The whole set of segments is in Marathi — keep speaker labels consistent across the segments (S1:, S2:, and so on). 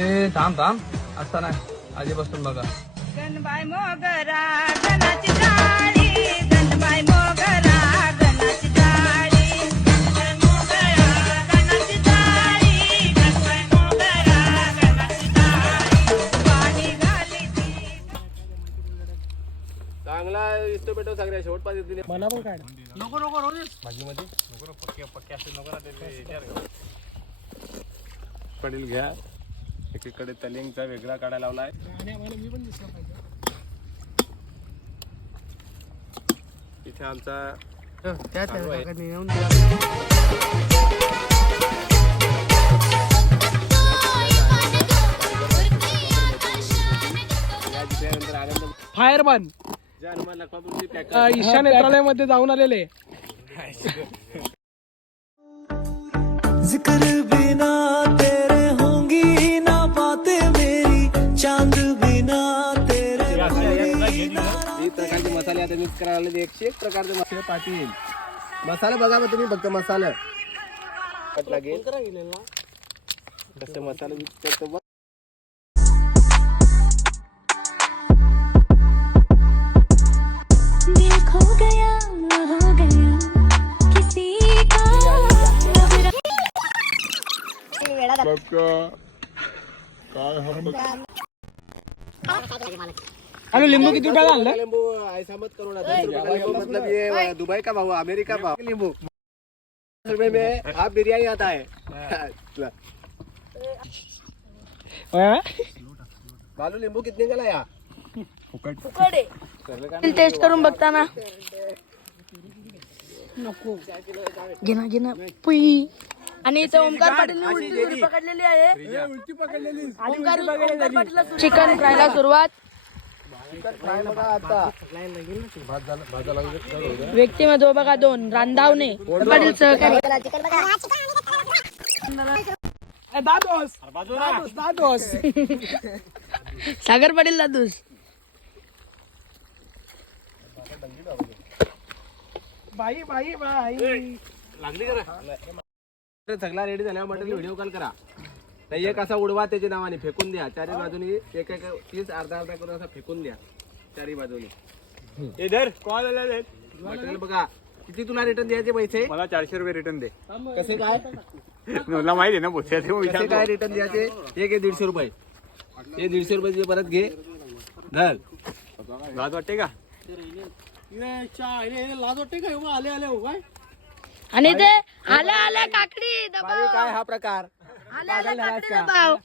S1: ए थांब थांब. असता नाही. आधीपासून बघा.
S2: गणबाई मोगरा गणाची टाळी गणबाई मोगरा गणाची गणबाई मोगरा गणाची गणबाई मोगरा गणाची पाणी घाली ती.
S3: चांगला दिसतो पेटो सगळ्या. शेवट पाच
S4: मला पण काढ
S3: पडेल घ्या. एकीकडे तलिंगचा वेगळा काढायला लावलाय
S4: आणि आम्हाला मी पण दिसला पाहिजे
S3: इथे आमचा चालू आहे.
S4: काकांनी येऊन
S3: या जिल्ह्यानंतर आनंद
S4: फायर बन
S3: जे हनुमान लखमापूरची पॅक
S4: ईशा नेत्रालयामध्ये जाऊन आलेले.
S5: जिक्र बिना
S3: करायला एकशे एक प्रकारचे मसाले पाटील मसाला बघा मग तुम्ही फक्त मसाला. कट लागेल. कसं मसाला मिक्स करतो बघ
S6: दिल खो गया हो गया किसी का
S4: लिंबू आणलं
S3: लिंबू ऐसा मत करो ना दस रुपये का लिंबू। मतलब ये दुबई का भाव अमेरिका भाव। लिंबू। दस रुपये में हाफ़ बिरयानी आता है। बालू लिंबू कितने का लाया?
S7: टेस्ट करून बघताना नको। घेना घेना पुई। आणि इथं ओमकार पाटील पकडलेली आहे चिकन फ्रायला सुरुवात व्यक्तिमत्व बघा दोन रांधावणे पाटील सहकारी.
S4: ए, दादोस. दादोस दादोस.
S7: सागर पाटील दादूस.
S4: बाई बाई बाई.
S3: सगळा रेडी झाल्यावर म्हटलं व्हिडिओ कॉल करा. नाही एक असा उडवा त्याच्या नावाने फेकून द्या. चारी बाजूनी एक एक तीस अर्धा अर्धा करून असा फेकून द्या. चारी बाजूनी.
S8: इधर कॉल आलेला.
S3: मटेरियल बघा किती तुला रिटर्न द्यायचे पैसे?
S8: मला चारशे रुपये रिटर्न दे.
S3: कसे काय?
S8: मला माहिती आहे ना बोथ्याचे
S3: कसे
S8: विचार
S3: काय रिटर्न द्यायचे? एक आहे दीडशे रुपये. हे दीडशे रुपये परत घे. धर.
S8: लाज वाटते का?
S4: लाज वाटते काय आले आले हो काय?
S7: आणि ते आल्या आल्या काकडी
S3: काय हा प्रकार?
S7: आल्या आल्या काकडी दबाव.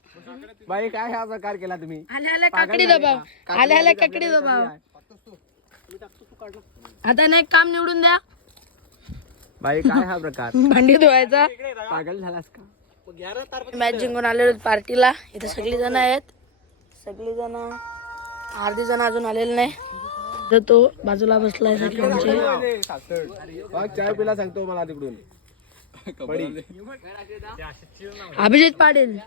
S3: बाई काय हा प्रकार केला तुम्ही?
S7: आल्या आल्या काकडी दबाव. आल्या आल्या काकडी दबाव. आता नाही काम निवडून द्या.
S3: बाई काय हा प्रकार?
S7: भांडी धुवायचा.
S3: पागल झालास का?
S7: मॅच जिंकून आलेलो पार्टीला. इथे सगळी जण आहेत. सगळी जण अर्धी जण अजून आलेले नाही. तर तो बाजूला बसलाय सगळ्यांचे
S3: चाय पिला सांगतो मला तिकडून.
S7: Abhijit Patil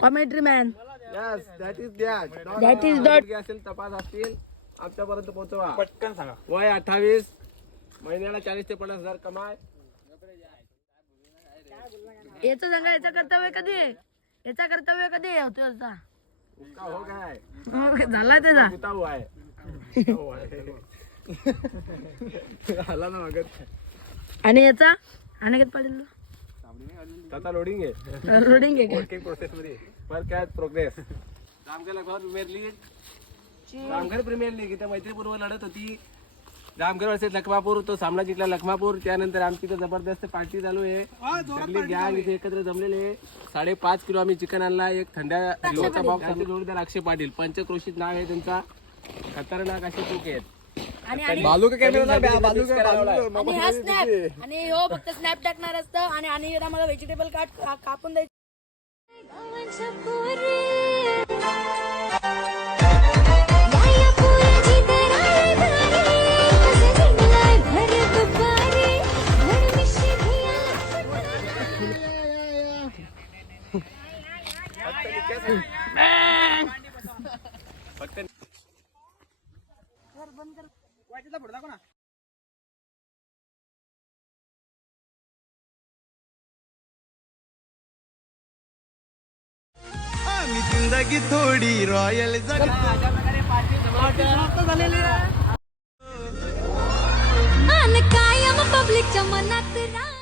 S7: commentary man
S3: yes that is that
S7: is that.
S3: असेल तपास असतील. आमच्यापर्यंत पोहोचवा.
S8: पटकन सांगा.
S3: वय अठ्ठावीस महिन्याला चाळीस ते पन्नास हजार कमाय.
S7: याचं सांगा याचं कर्तव्य कधी आहे? याचा कर्तव्य कधी आहे होतो याचा
S3: हो गया है.
S7: मग झाला त्याचा
S3: पुता हुआ है. पुता हुआ है. आला ना मगत
S7: आणि याचा? अनिकेत पाटील
S3: आता लोडिंग आहे
S7: रोडिंग आहे का
S3: प्रोसेस मध्ये पर काय progress Lucknow premier league premier league इथे मैत्रीपूर्व लढत होती। रामघर वर्सेस लखमापूर तो सामना जिंकला लखमापूर. त्यानंतर आमची इथं जबरदस्त पार्टी चालू आहे. सगळी गॅंग इथे एकत्र जमलेले साडेपाच किलो आम्ही चिकन आणला. एक थंड्या जोडीदार अक्षय पाटील. पंचक्रोशीत नाव आहे त्यांचा. खतरनाक असे चूक आहेत. बालू का बालू का
S7: आणि हा स्नॅप आणि हो फक्त स्नॅप टाकणार असतं आणि आणि मला व्हेजिटेबल काट कापून द्यायचं.
S5: आम्ही जिंदा
S9: जिंदगी थोडी रॉयल जग
S3: अशा प्रकारे पार्टी समाप्त
S6: अन कायम पब्लिकच्या मनात राह